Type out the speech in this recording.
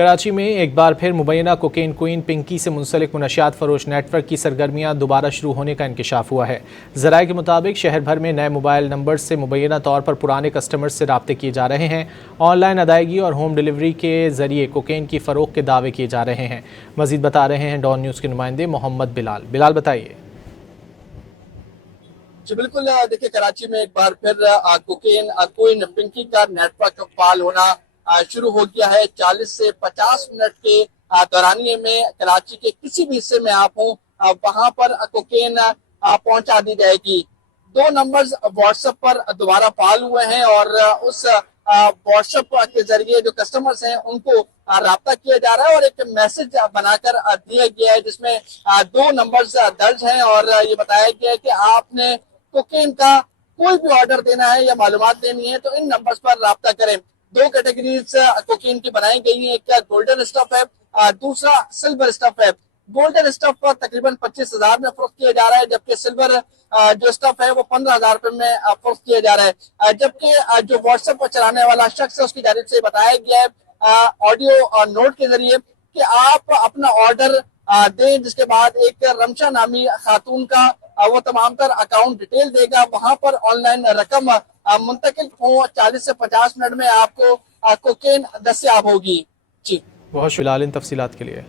کراچی میں ایک بار پھر مبینہ کوکین کوئین پنکی سے منسلک منشیات فروش نیٹ ورک کی سرگرمیاں دوبارہ شروع ہونے کا انکشاف ہوا ہے۔ ذرائع کے مطابق شہر بھر میں نئے موبائل نمبرز سے مبینہ طور پر پرانے کسٹمرز سے رابطے کیے جا رہے ہیں۔ آن لائن ادائیگی اور ہوم ڈیلیوری کے ذریعے کوکین کی فروخت کے دعوے کیے جا رہے ہیں۔ مزید بتا رہے ہیں ڈان نیوز کے نمائندے محمد بلال بتائیے۔ جی بالکل، دیکھیں کراچی میں ایک بار پھر کوکین کوئین پنکی کا نیٹ ورک فعال ہونا شروع ہو گیا ہے۔ 40 سے 50 منٹ کے دورانیے میں کراچی کے کسی بھی حصے میں آپ ہوں وہاں پر کوکین پہنچا دی جائے گی۔ 2 نمبرز واٹس ایپ پر دوبارہ فعال ہوئے ہیں اور اس واٹس ایپ کے ذریعے جو کسٹمرز ہیں ان کو رابطہ کیا جا رہا ہے اور ایک میسج بنا کر دیا گیا ہے جس میں 2 نمبرز درج ہیں اور یہ بتایا گیا ہے کہ آپ نے کوکین کا کوئی بھی آرڈر دینا ہے یا معلومات دینی ہے تو ان نمبرز پر رابطہ کریں۔ 2 کیٹیگریز کوکین کی بنائی گئی ہیں، ایک گولڈن اسٹف ہے، دوسرا سلور اسٹف ہے۔ گولڈن اسٹف تقریباً 25,000 میں فروخت کیا جا رہا ہے، جبکہ سلور جو اسٹف ہے وہ 15,000 روپے میں فروخت کیا جا رہا ہے۔ جبکہ جو واٹس ایپ پر چلانے والا شخص ہے اس کی جانب سے بتایا گیا ہے آڈیو نوٹ کے ذریعے کہ آپ اپنا آرڈر دیں، جس کے بعد ایک رمشا نامی خاتون کا وہ تمام تر اکاؤنٹ ڈیٹیل دے گا، وہاں پر آن لائن رقم منتقل ہو 40 سے 50 منٹ میں آپ کو کوکین دستیاب ہوگی۔ جی بہت شکریہ ان تفصیلات کے لیے۔